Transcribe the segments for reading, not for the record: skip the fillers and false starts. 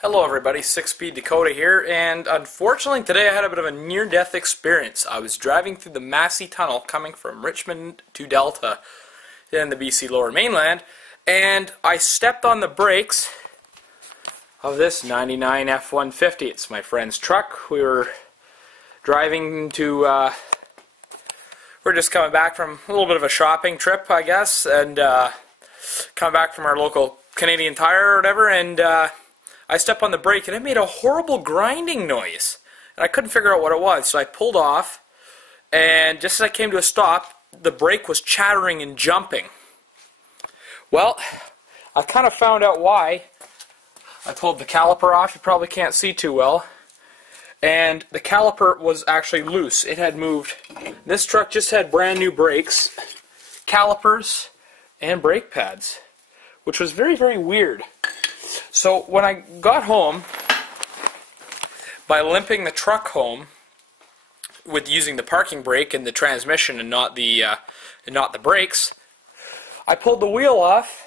Hello everybody, 6Speed Dakota here, and unfortunately today I had a bit of a near-death experience. I was driving through the Massey Tunnel coming from Richmond to Delta in the BC Lower Mainland, and I stepped on the brakes of this 99 F150. It's my friend's truck. We were driving to, we're just coming back from a little bit of a shopping trip, I guess, and coming back from our local Canadian Tire or whatever, and I stepped on the brake and it made a horrible grinding noise. And I couldn't figure out what it was, so I pulled off, and just as I came to a stop, the brake was chattering and jumping. Well, I kind of found out why. I pulled the caliper off, you probably can't see too well, and the caliper was actually loose. It had moved. This truck just had brand new brakes, calipers, and brake pads, which was very, very weird. So when I got home, by limping the truck home with using the parking brake and the transmission and not the brakes, I pulled the wheel off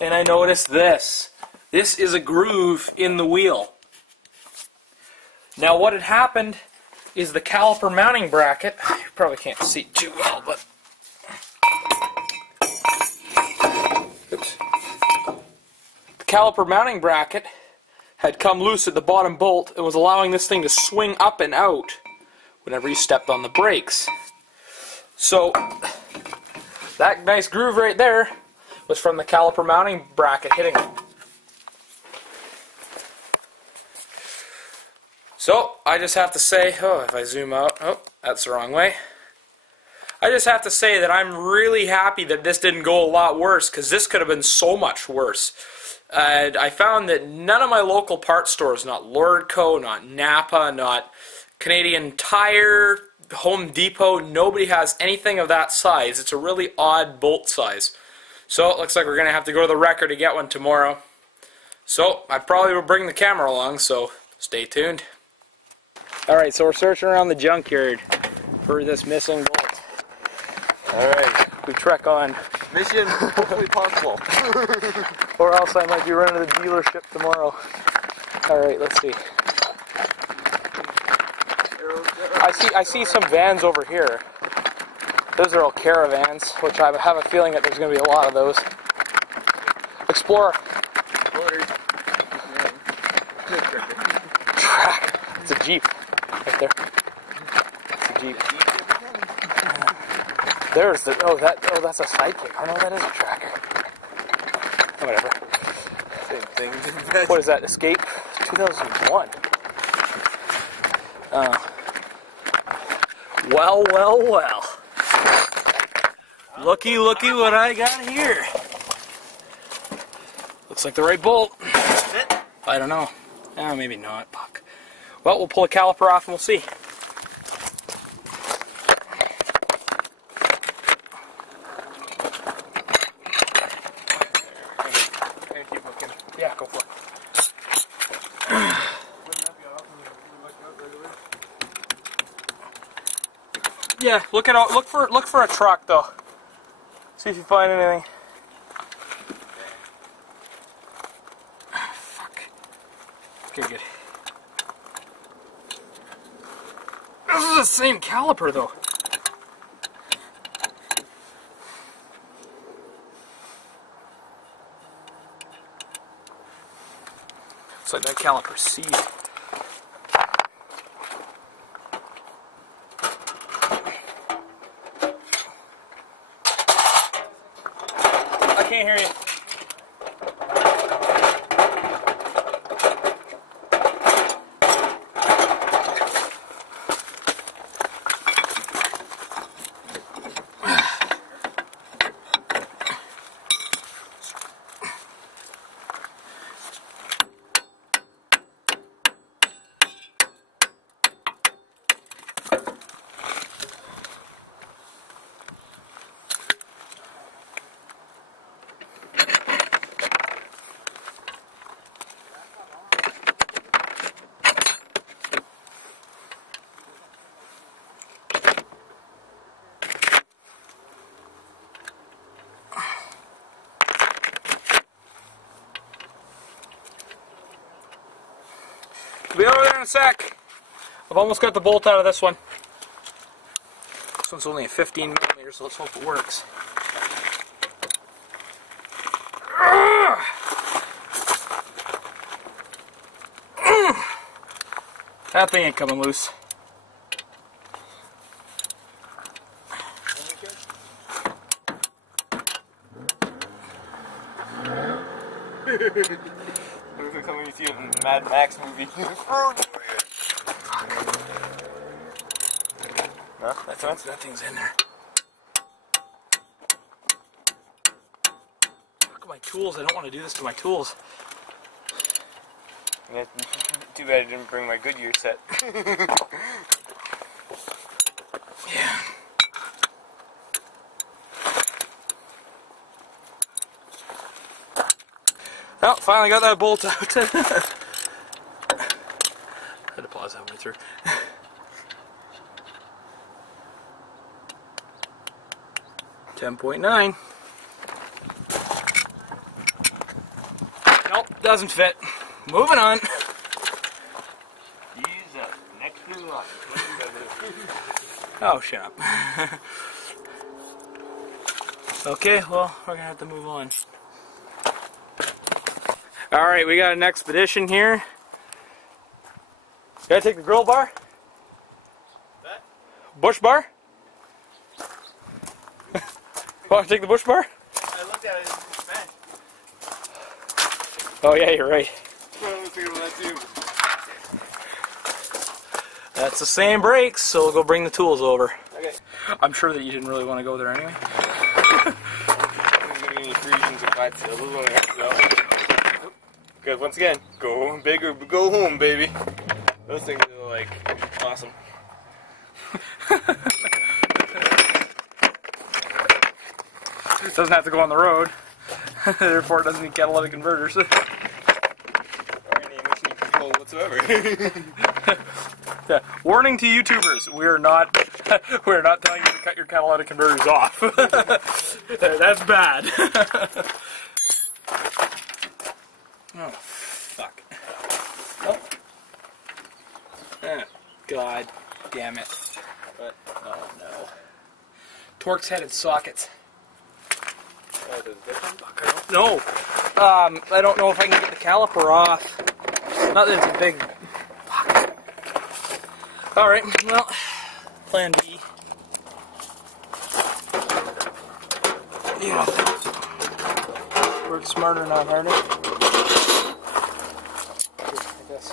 and I noticed this. This is a groove in the wheel. Now what had happened is the caliper mounting bracket, you probably can't see it too well, but oops. Caliper mounting bracket had come loose at the bottom bolt and was allowing this thing to swing up and out whenever you stepped on the brakes. So that nice groove right there was from the caliper mounting bracket hitting it. So I just have to say, oh, if I zoom out, oh, that's the wrong way. I just have to say that I'm really happy that this didn't go a lot worse, because this could have been so much worse. I found that none of my local parts stores, not Lordco, not Napa, not Canadian Tire, Home Depot, nobody has anything of that size. It's a really odd bolt size. So it looks like we're going to have to go to the wrecker to get one tomorrow. So I probably will bring the camera along, so stay tuned. Alright, so we're searching around the junkyard for this missing bolt. Alright, we trek on. Mission hopefully possible. Or else I might be running to the dealership tomorrow. Alright, let's see. I see some vans over here. Those are all caravans, which I have a feeling that there's going to be a lot of those. Explorer. Track. It's a Jeep. Right there. It's a Jeep. There's the, that's a sidekick. Oh no, that is a tracker. Oh, whatever. Same thing. What is that, Escape? 2001. Well. Looky what I got here. Looks like the right bolt. I don't know. Oh, maybe not. Fuck. Well, we'll pull a caliper off and we'll see. Yeah, go for it. Yeah, look for a truck though. See if you find anything. Fuck. Okay, good. This is the same caliper though. Looks like that caliper seized. I can't hear you. I'll be over there in a sec. I've almost got the bolt out of this one. This one's only a 15 millimeters, so let's hope it works. That thing ain't coming loose. Looks like something you see in a Mad Max movie. No, that thing's in there. Look at my tools. I don't want to do this to my tools. Yeah, too bad I didn't bring my Goodyear set. Yeah. Oh, finally got that bolt out. Had to pause that way through. 10.9. Nope, doesn't fit. Moving on. Use next in line. Oh, shut up. Okay, well, we're gonna have to move on. Alright, we got an expedition here. Gotta take the grill bar? That? Bush bar? Want to take the bush bar? I looked at it and it's bent. Oh yeah, you're right. That's the same brakes, so we'll go bring the tools over. Okay. I'm sure that you didn't really want to go there anyway. There's gonna be any Frisians or flat seals. Those are so. Because once again, go home big or go home, baby. Those things are like awesome. It doesn't have to go on the road. Therefore, it doesn't need catalytic converters. Or any emission control whatsoever. Yeah. Warning to YouTubers: we're not telling you to cut your catalytic converters off. That's bad. Oh, fuck. Oh. God damn it. What? Oh no. Torx headed sockets. Oh, there's different? Fuck, I don't know. I don't know if I can get the caliper off. Not that it's a big... Fuck. Alright, well, plan B. Yeah. Work smarter, not harder. I guess.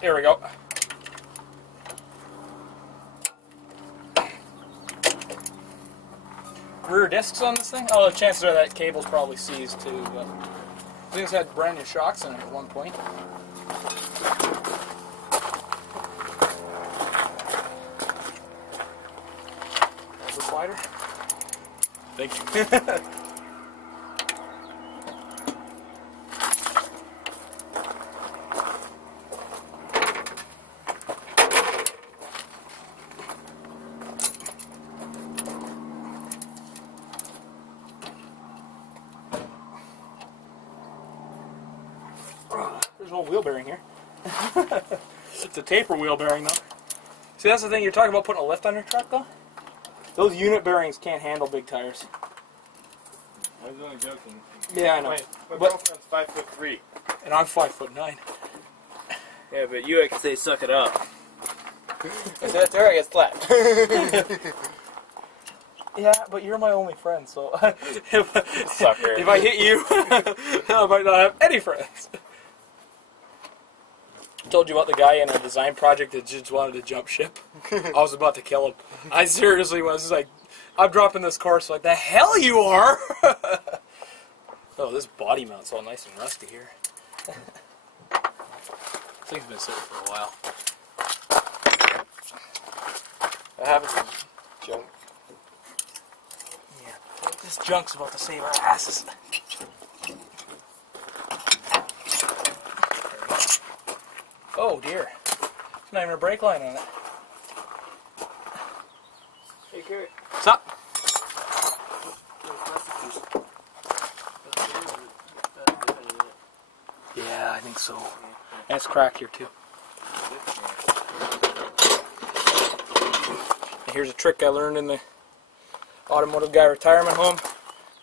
Here we go. Rear discs on this thing? Oh, the chances are that cable's probably seized too, but I think it's had brand new shocks in it at one point. A little bit wider. Thank you. There's an old wheel bearing here. It's a taper wheel bearing though. See, that's the thing, you're talking about putting a lift on your truck though? Those unit bearings can't handle big tires. I was only joking. Yeah, I know. My But- girlfriend's 5'3". And I'm 5'9". Yeah, but you can say suck it up. I said that to her, I get slapped. Yeah, but you're my only friend, so Sucker. if I hit you, I might not have any friends. I told you about the guy in a design project that just wanted to jump ship. I was about to kill him. I seriously was like, I'm dropping this course. Like, the hell you are! Oh, this body mount's all nice and rusty here. This thing's been sitting for a while. That happens to junk. Yeah, this junk's about to save our asses. Oh dear, there's not even a brake line on it. carry. What's up? Yeah, I think so. And it's cracked here too. And here's a trick I learned in the automotive guy retirement home.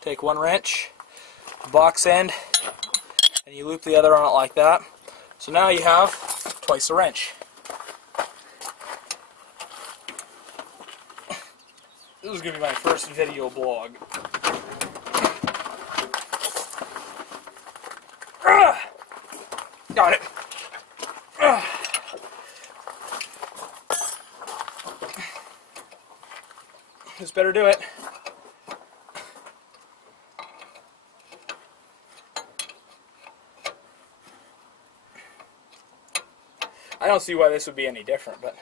Take one wrench, box end, and you loop the other on it like that. So now you have twice the wrench. This is going to be my first video blog. Got it. This better do it. I don't see why this would be any different, but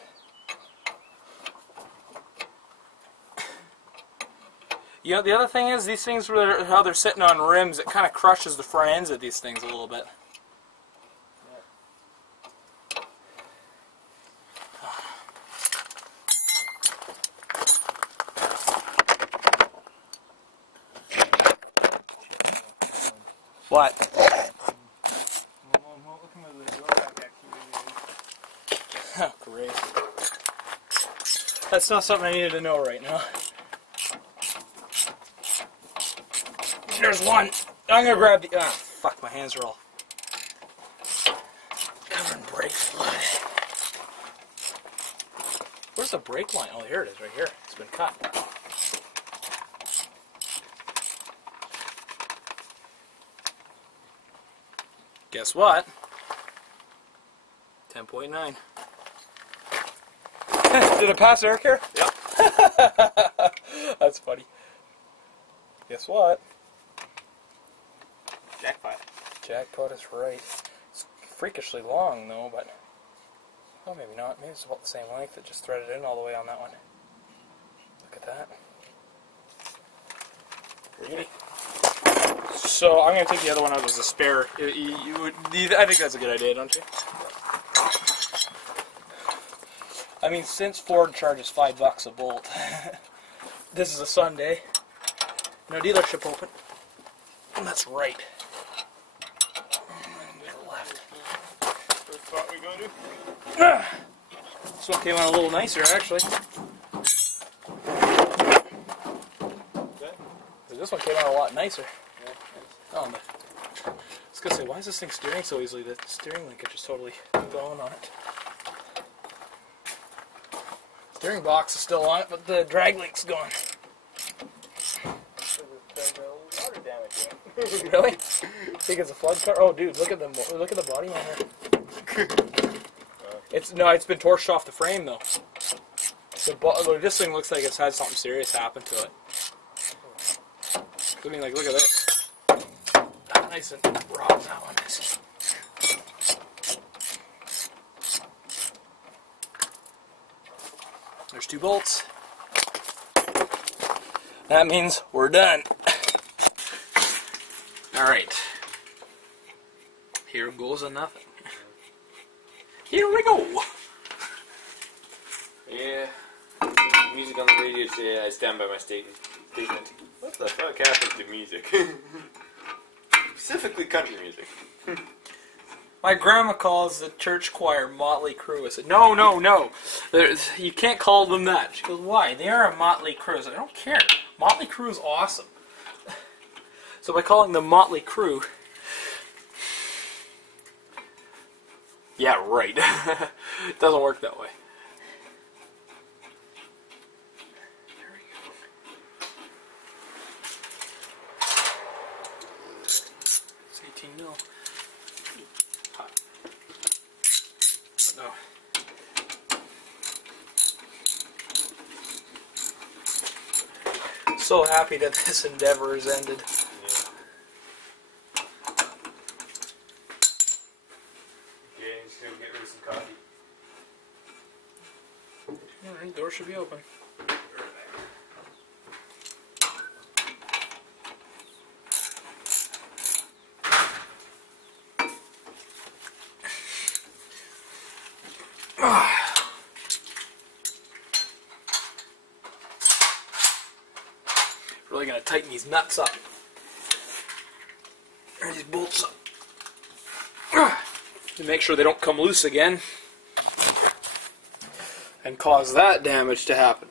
you know, the other thing is these things, how they're sitting on rims, it kind of crushes the front ends of these things a little bit. What? Oh, great. That's not something I needed to know right now. There's one. I'm gonna grab the. Ah, fuck! My hands are all covered in brake fluid. Where's the brake line? Oh, here it is, right here. It's been cut. Guess what? 10.9. Did it pass air care? Yep. That's funny. Guess what? Jackpot. Jackpot is right. It's freakishly long though, but oh, maybe not. Maybe it's about the same length. It just threaded in all the way on that one. Look at that. Pretty. So I'm going to take the other one out as a spare. I think that's a good idea, don't you? I mean, since Ford charges $5 a bolt, this is a Sunday. No dealership open. And that's right. Left. First spot we go to? This one came out a little nicer, actually. This one came out a lot nicer. Oh, but I was going to say, why is this thing steering so easily? The steering link is just totally blown on it. Steering box is still on it, but the drag link's gone. Really? Think it's a flood car? Oh, dude, look at them. Look at the body on here. It's been torched off the frame though. This thing looks like it's had something serious happen to it. I mean, like, look at this. Nice and raw that one is. There's 2 bolts. That means we're done. Alright. Here goes a nothing. Here we go! Yeah. Music on the radio today, I stand by my statement. What the fuck happened to music? Specifically country music. My grandma calls the church choir Motley Crue. I said, no, no, no. You can't call them that. She goes, why? They are a Motley Crue. I said, I don't care. Motley Crue is awesome. So by calling them Motley Crue... Yeah, right. It doesn't work that way. There we go. It's 18 mil. Hot. But no. So happy that this endeavor has ended. Alright, door should be open. really going to tighten these nuts up. Or these bolts up. To make sure they don't come loose again and cause that damage to happen.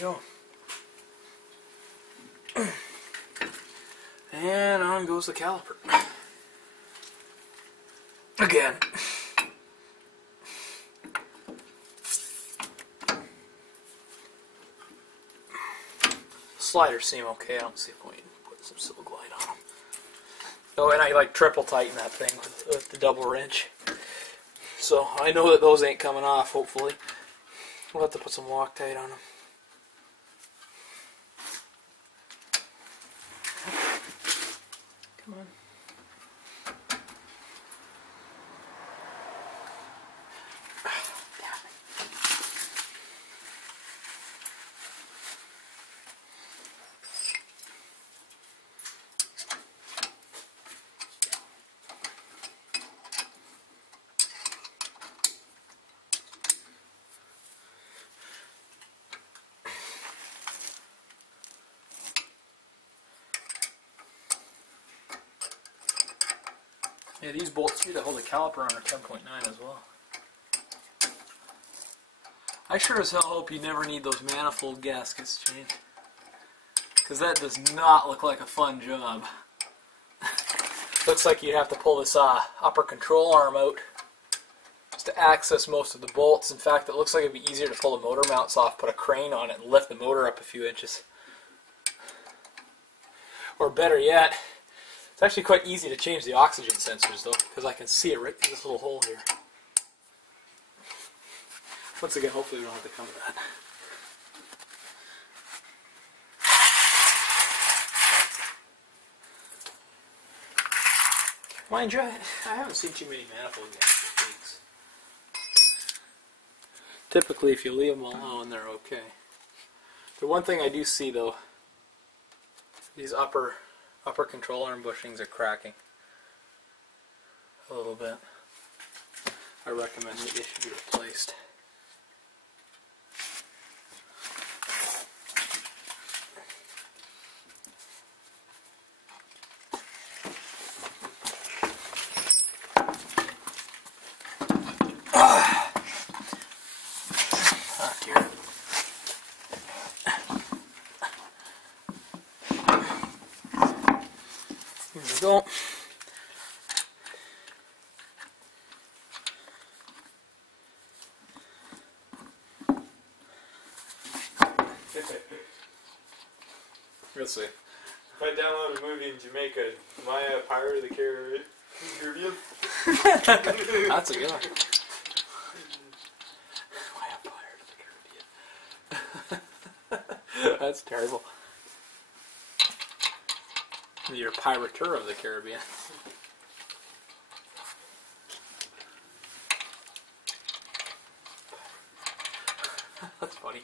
Go. And on goes the caliper. Again. Sliders seem okay. I don't see a point in putting some silver glide on them. Oh, and I like triple tighten that thing with the double wrench. So I know that those ain't coming off, hopefully. We'll have to put some Loctite on them. Come on. Yeah, these bolts here that hold the caliper on are 10.9 as well. I sure as hell hope you never need those manifold gaskets changed, because that does not look like a fun job. Looks like you have to pull this upper control arm out just to access most of the bolts. In fact, it looks like it'd be easier to pull the motor mounts off, put a crane on it, and lift the motor up a few inches. Or better yet, it's actually quite easy to change the oxygen sensors though, because I can see it right through this little hole here. Once again, hopefully we don't have to come to that. Mind you, I haven't seen too many manifold gasket leaks. Typically, if you leave them alone, they're okay. The one thing I do see though, these upper control arm bushings are cracking a little bit. I recommend that they should be replaced. Here we go. Let's see. If I download a movie in Jamaica, am I a pirate of the Caribbean? That's a good one. Why a pirate of the Caribbean? That's terrible. You're a pirateur of the Caribbean. That's funny.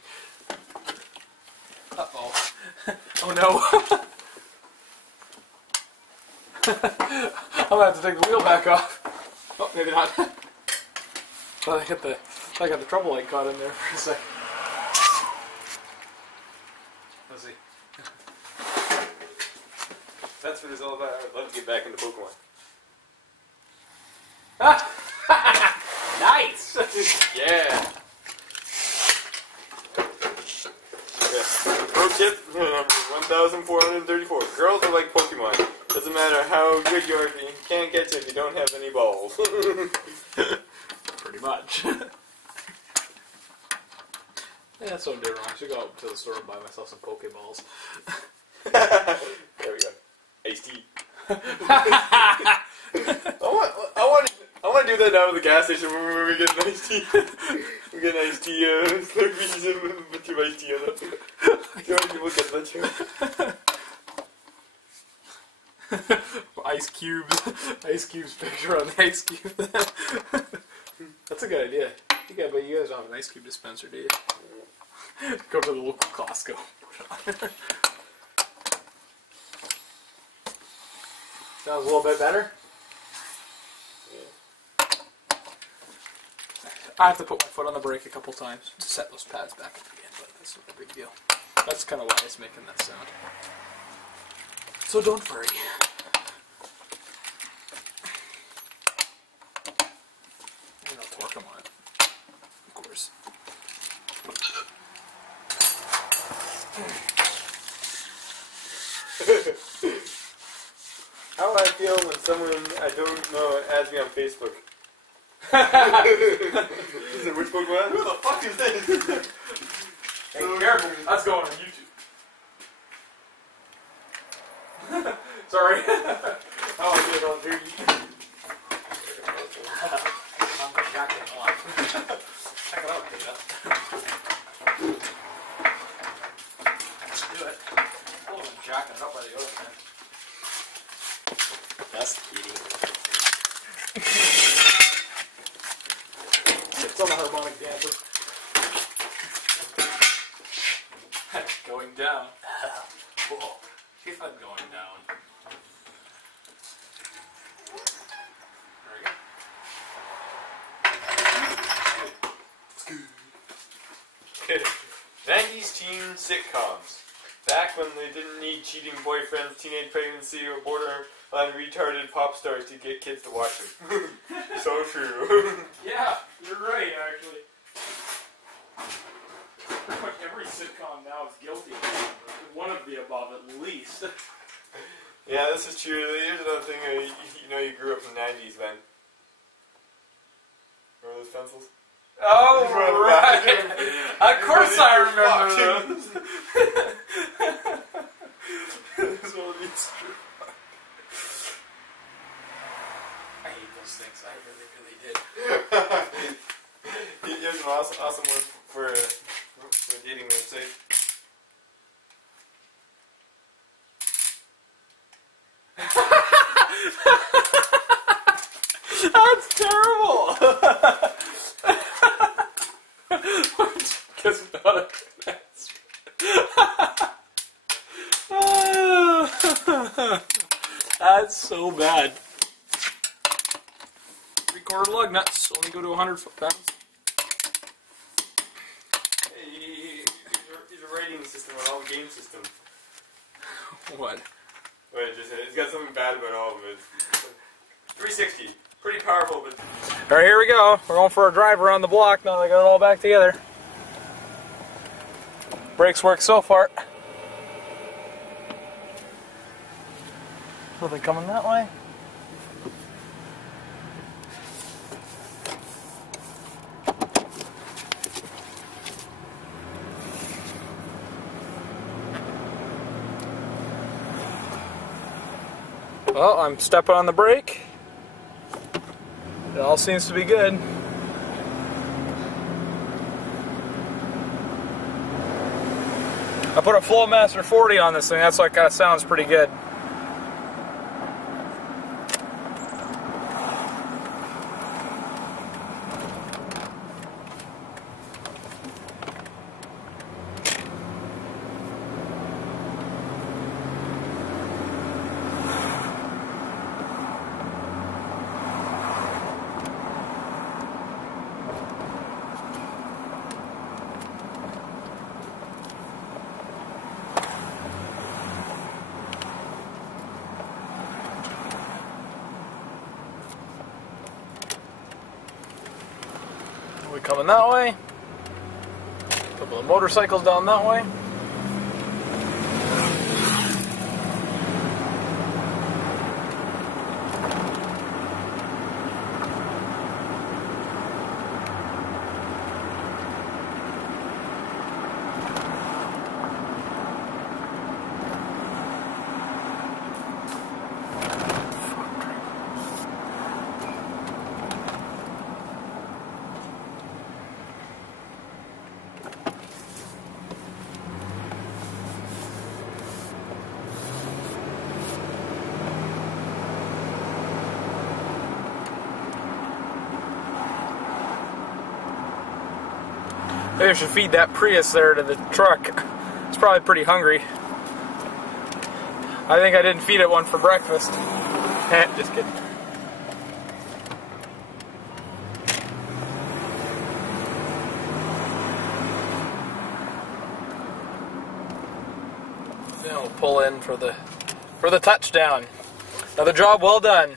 Uh-oh. Oh no. I'm gonna have to take the wheel back off. Oh, maybe not. I got the trouble light caught in there for a second. Let's see. That's what it's all about. I'd love to get back into Pokemon. Nice! Yeah. Pro tip number 1434. Girls are like Pokemon. Doesn't matter how good you are, you can't get to if you don't have any balls. Pretty much. Yeah, that's what I'm doing wrong. I should go out to the store and buy myself some Pokeballs. There we go. Iced tea. I want to do that now at the gas station when we get an iced tea. We get an iced tea, Slurpees and a bunch of iced tea on it. So many people get that too. Ice cubes picture on the ice cube. That's a good idea. Yeah, but you guys don't have an ice cube dispenser, do you? Go to the local Costco. Sounds a little bit better. Yeah. I have to put my foot on the brake a couple times to set those pads back up again, but that's not a big deal. That's kind of why it's making that sound. So don't worry. And I'll torque them on it, of course. How would I feel when someone I don't know adds me on Facebook? He said, which Pokemon? Who the fuck is this? Hey, careful. That's going on YouTube. Sorry. I don't want to get it on TV. I'm jacking it off. Check it out, Peter. Let's do it. Oh, I'm jacking it up by the other side. That's kitty. It's on the harmonic damper. Going down. Whoa. See if I'm going down. There we go. 90s teen sitcoms. Back when they didn't need cheating boyfriends, teenage pregnancy, or borderline retarded pop stars to get kids to watch them. So true. Yeah, you're right, actually. Pretty much every sitcom now is guilty of one of the above, at least. Yeah, this is true. Here's another thing. You know, you grew up in the 90s, man. Remember those pencils? Oh, right. Of course I remember those. This one of these. I hate those things. I really, really did. Here's an awesome one for a dating website. That's terrible. Guess not a good answer. That's so bad. 3/4 lug nuts only go to 100 foot-pounds. Hey, he's a rating system on all the game systems. What? Wait, it's got something bad about all of it. 360. Pretty powerful, but... Alright, here we go. We're going for a drive around the block now that I got it all back together. Brakes work so far. Nothing coming that way. Well, I'm stepping on the brake. It all seems to be good. I put a Flowmaster 40 on this thing, that's why it kind of sounds pretty good. We coming that way. A couple of motorcycles down that way. Maybe I should feed that Prius there to the truck. It's probably pretty hungry. I think I didn't feed it one for breakfast. Just kidding. Then we'll pull in for the touchdown. Another job well done.